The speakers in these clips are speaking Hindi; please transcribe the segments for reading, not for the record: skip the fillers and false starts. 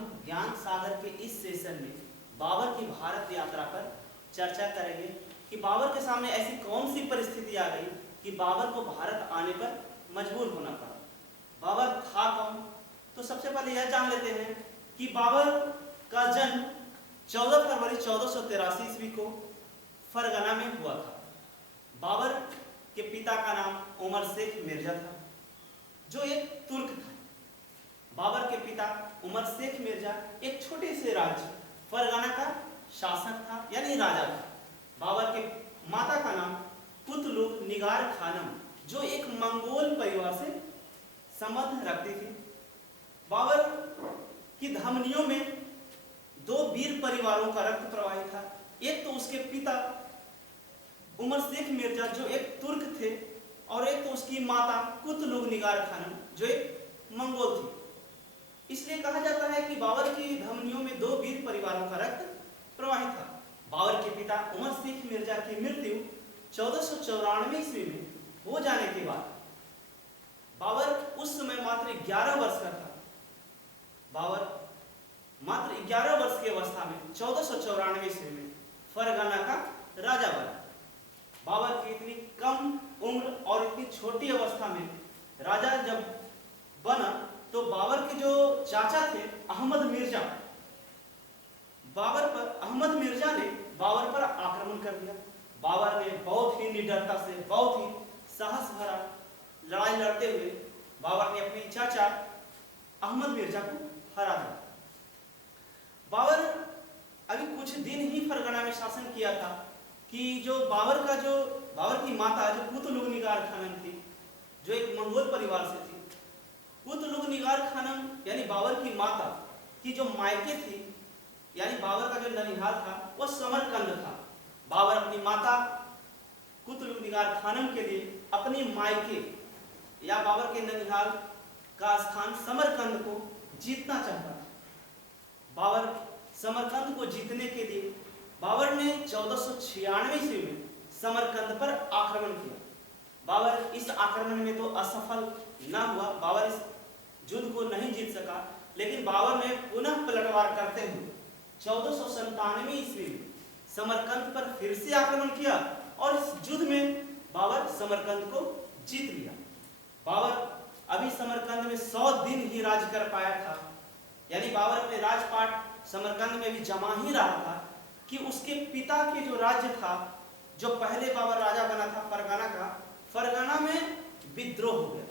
हम ज्ञान सागर के इस सेशन में बाबर की भारत यात्रा पर चर्चा करेंगे कि बाबर के सामने ऐसी कौन सी परिस्थिति आ गई कि बाबर को भारत आने पर मजबूर होना पड़ा। बाबर था कौन? तो सबसे पहले यह जान लेते हैं कि बाबर का जन्म 14 फरवरी 1483 ईस्वी को फरगना में हुआ था। बाबर के पिता का नाम उमर शेख मिर्जा था, जो एक तुर्क था। बाबर के पिता उमर शेख मिर्जा एक छोटे से राज्य फरगना का शासक था, यानी राजा था। बाबर के माता का नाम कुतलुग निगार खानम, जो एक मंगोल परिवार से संबंध रखती थी। बाबर की धमनियों में दो वीर परिवारों का रक्त प्रवाहित था। एक तो उसके पिता उमर शेख मिर्जा, जो एक तुर्क थे, और एक तो उसकी माता कुतलुग निगार खानम, जो एक मंगोल थी। इसलिए कहा जाता है कि बाबर की धमनियों में दो वीर परिवारों का रक्त प्रवाहित था। बाबर के पिता उमर शेख मिर्जा की मृत्यु 1494 ईस्वी में हो जाने के बाद बाबर उस समय मात्र 11 वर्ष का था। बाबर मात्र 11 वर्ष की अवस्था में 1494 ईस्वी में फरगना का राजा बना। बाबर की इतनी कम उम्र और इतनी छोटी अवस्था में राजा जब बना, तो बाबर के जो चाचा थे अहमद मिर्जा, अहमद मिर्जा ने बाबर पर आक्रमण कर दिया। बाबर ने बहुत ही निडरता से, बहुत ही साहस भरा लड़ाई लड़ते हुए बाबर ने अपने चाचा अहमद मिर्जा को हरा दिया। बाबर अभी कुछ दिन ही फरगना में शासन किया था कि जो बाबर की माता जो कुतलुग निगार खानम थी, जो एक मंगोल परिवार से थी। कुतलुग निगार खानम यानी बाबर की माता की जो मायके थी, यानी बाबर का जो ननिहाल था, वह समरकंद था। बाबर अपनी माता कुतलुग निगार खानम के लिए अपनी मायके या बाबर के ननिहाल का स्थान समरकंद को जीतना चाहता था। बाबर समरकंद को जीतने के लिए बाबर ने 1496 ईस्वी में समरकंद पर आक्रमण किया। बाबर इस आक्रमण में तो असफल न हुआ, बाबर इस युद्ध को नहीं जीत सका, लेकिन बाबर ने पुनः पलटवार करते हुए 1497 ईस्वी में समरकंद पर फिर से आक्रमण किया और इस युद्ध में बाबर समरकंद को जीत लिया। बाबर अभी समरकंद में 100 दिन ही राज कर पाया था, यानी बाबर अपने राजपाट समरकंद में भी जमा ही रहा था कि उसके पिता के जो राज्य था, जो पहले बाबर राजा बना था फरगना का, फरगना में विद्रोह हो गया।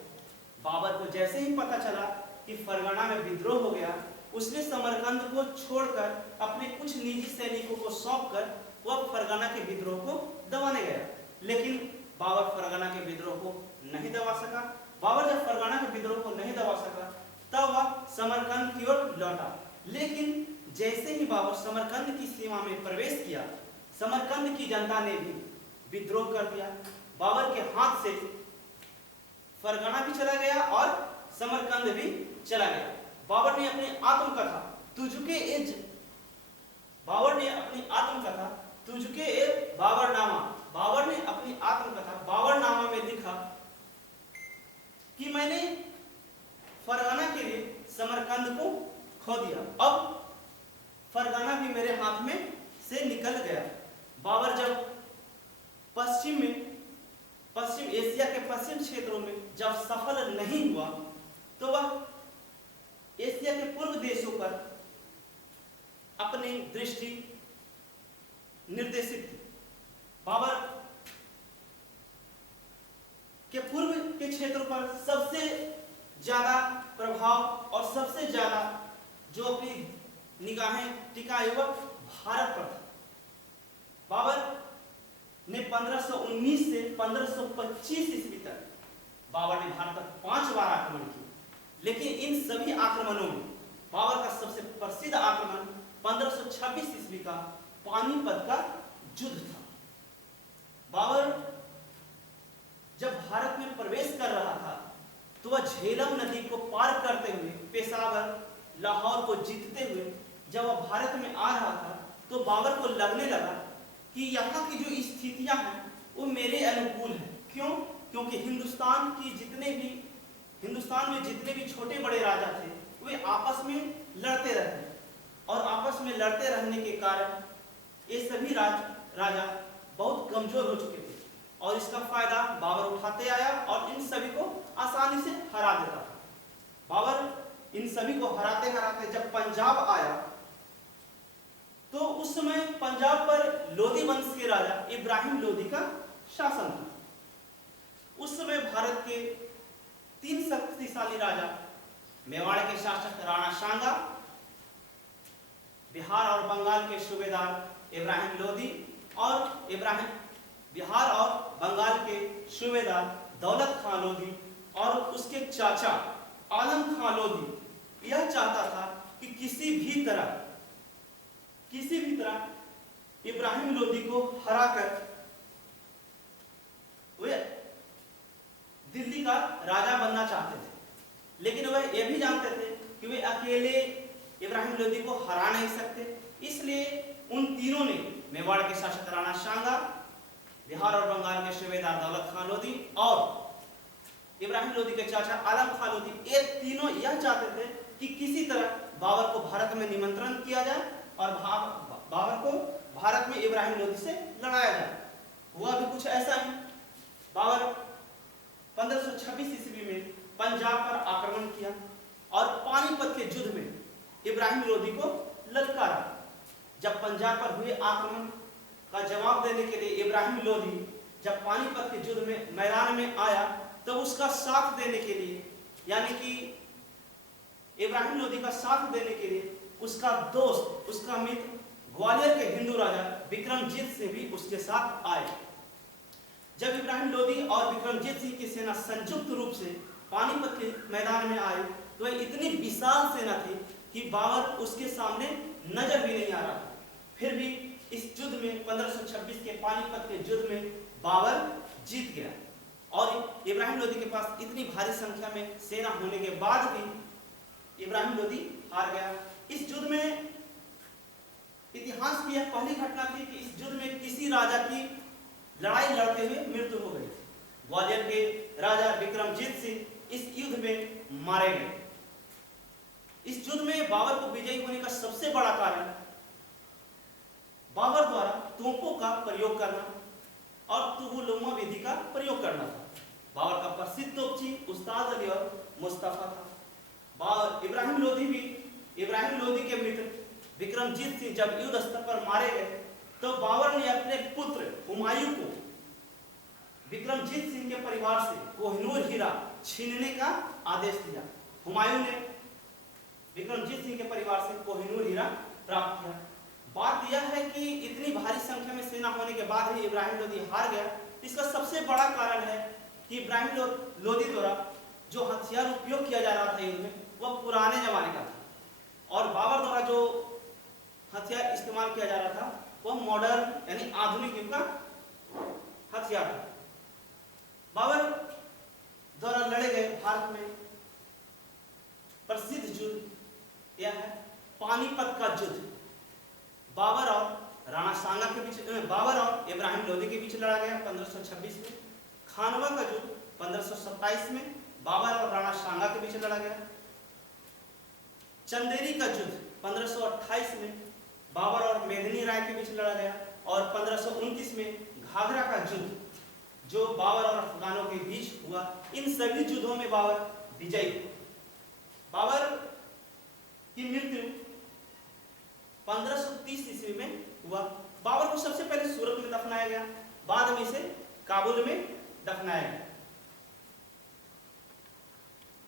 बाबर को जैसे ही पता चला कि फरगना में विद्रोह हो गया, उसने समरकंद को छोड़कर अपने कुछ निजी सैनिकों को सौंपकर वह फरगना के विद्रोह को दबाने गया। लेकिन बाबर फरगना के विद्रोह को नहीं दबा सका। बाबर जब फरगना के विद्रोह को नहीं दबा सका, तब वह समरकंद की ओर लौटा। लेकिन जैसे ही बाबर समरकंद की सीमा में प्रवेश किया, समरकंद की जनता ने भी विद्रोह कर दिया। बाबर के हाथ से फरगना भी चला गया और समरकंद भी चला गया। बाबर ने अपनी आत्मकथा तुझके ए बाबरनामा, बाबर ने अपनी आत्मकथा बाबरनामा में लिखा कि मैंने फरगना के लिए समरकंद को खो दिया, अब फरगना भी मेरे हाथ में से निकल गया। बाबर जब पश्चिम एशिया के पश्चिम क्षेत्रों में जब सफल नहीं हुआ, तो वह एशिया के पूर्व देशों पर अपनी दृष्टि निर्देशित थी। बाबर के पूर्व के क्षेत्रों पर सबसे ज्यादा प्रभाव और सबसे ज्यादा जो अपनी निगाहें टिकाए हुआ भारत पर था। बाबर ने 1519 से 1525 ईस्वी तक बाबर ने भारत पर 5 बार आक्रमण किया। लेकिन इन सभी आक्रमणों में बाबर का सबसे प्रसिद्ध आक्रमण 1526 ईस्वी का पानीपत का युद्ध था। बाबर जब भारत में प्रवेश कर रहा था, तो वह झेलम नदी को पार करते हुए पेशावर, लाहौर को जीतते हुए जब वह भारत में आ रहा था, तो बाबर को लगने लगा कि यहाँ की जो स्थितियां हैं वो मेरे अनुकूल हैं। क्यों? क्योंकि हिंदुस्तान में जितने भी छोटे बड़े राजा थे, वे आपस में लड़ते रहते और आपस में लड़ते रहने के कारण ये सभी राजा बहुत कमजोर हो चुके थे और इसका फायदा बाबर उठाते आया और इन सभी को आसानी से हरा देता था। बाबर इन सभी को हराते हराते जब पंजाब आया तो उस समय पंजाब पर लोधी वंश के राजा इब्राहिम लोधी का शासन था। उस समय भारत के 3 शक्तिशाली राजा मेवाड़ के शासक राणा सांगा, बिहार और बंगाल के सूबेदार इब्राहिम लोधी और बिहार और बंगाल के सूबेदार दौलत खां लोधी और उसके चाचा आलम खां लोधी यह चाहता था कि किसी भी तरह इब्राहिम लोधी को हराकर वे दिल्ली का राजा बनना चाहते थे, लेकिन वह यह भी जानते थे कि वे अकेले इब्राहिम लोधी को हरा नहीं सकते। इसलिए उन तीनों ने मेवाड़ के शासक राणा सांगा, बिहार और बंगाल के सूबेदार दौलत खां लोधी और इब्राहिम लोधी के चाचा आलम खां लोधी, ये तीनों यह चाहते थे कि किसी तरह बाबर को भारत में निमंत्रण किया जाए और बाबर को भारत में इब्राहिम लोधी से लड़ाया जाए। हुआ भी कुछ ऐसा ही। बाबर 1526 ईस्वी में पंजाब पर आक्रमण किया और पानीपत के युद्ध में इब्राहिम लोधी को ललकारा। जब पंजाब पर हुए आक्रमण का जवाब देने के लिए इब्राहिम लोधी जब पानीपत के युद्ध में मैदान में आया तो उसका साथ देने के लिए, यानी कि इब्राहिम लोधी का साथ देने के लिए उसका दोस्त, उसका मित्र ग्वालियर के हिंदू राजा विक्रमजीत सिंह भी उसके साथ आए। जब इब्राहिम लोधी और विक्रमजीत सिंह की सेना संयुक्त रूप से पानीपत के मैदान में आई तो वह इतनी विशाल सेना थी कि बाबर उसके सामने नजर भी नहीं आ रहा था। फिर भी इस युद्ध में 1526 के पानीपत के युद्ध में बाबर जीत गया और इब्राहिम लोधी के पास इतनी भारी संख्या में सेना होने के बाद भी इब्राहिम लोधी हार गया। इस युद्ध में इतिहास की यह पहली घटना थी कि इस युद्ध में किसी राजा की लड़ाई लड़ते हुए मृत्यु हो गई। ग्वालियर के राजा विक्रमजीत सिंह इस युद्ध में मारे गए। इस युद्ध में बाबर को विजयी होने का सबसे बड़ा कारण बाबर द्वारा तोपों का प्रयोग करना और तुगलुम्मा विधि का प्रयोग करना था। बाबर का प्रसिद्ध तोपची उस्ताद अली और मुस्तफा था। इब्राहिम लोधी के मित्र विक्रमजीत सिंह जब युद्ध स्तर पर मारे गए तो बाबर ने अपने पुत्र हुमायूं को विक्रमजीत सिंह के परिवार से कोहिनूर हीरा छीनने का आदेश दिया। हुमायूं ने विक्रमजीत सिंह के परिवार से कोहिनूर हीरा प्राप्त किया। बात यह है कि इतनी भारी संख्या में सेना होने के बाद भी इब्राहिम लोधी हार गया। इसका सबसे बड़ा कारण है कि इब्राहिम लोधी द्वारा जो हथियार उपयोग किया जा रहा था युद्ध में वह पुराने जमाने का था और बाबर द्वारा जो हथियार इस्तेमाल किया जा रहा था वह मॉडर्न यानी आधुनिक युग का हथियार था। बाबर द्वारा लड़े गए भारत में प्रसिद्ध युद्ध यह है पानीपत का युद्ध। बाबर और राणा सांगा के बीच, बाबर और इब्राहिम लोधी के बीच लड़ा गया 1526 में। खानवा का युद्ध 1527 में बाबर और राणा सांगा के बीच लड़ा गया। चंदेरी का युद्ध 1528 में बाबर और मेदिनी राय के बीच लड़ा गया और 1529 में घाघरा का युद्ध जो बाबर और अफगानों के बीच हुआ। इन सभी युद्धों में बाबर विजयी हुआ। बाबर की मृत्यु 1530 ईस्वी में हुआ। बाबर को सबसे पहले सूरत में दफनाया गया, बाद में इसे काबुल में दफनाया गया।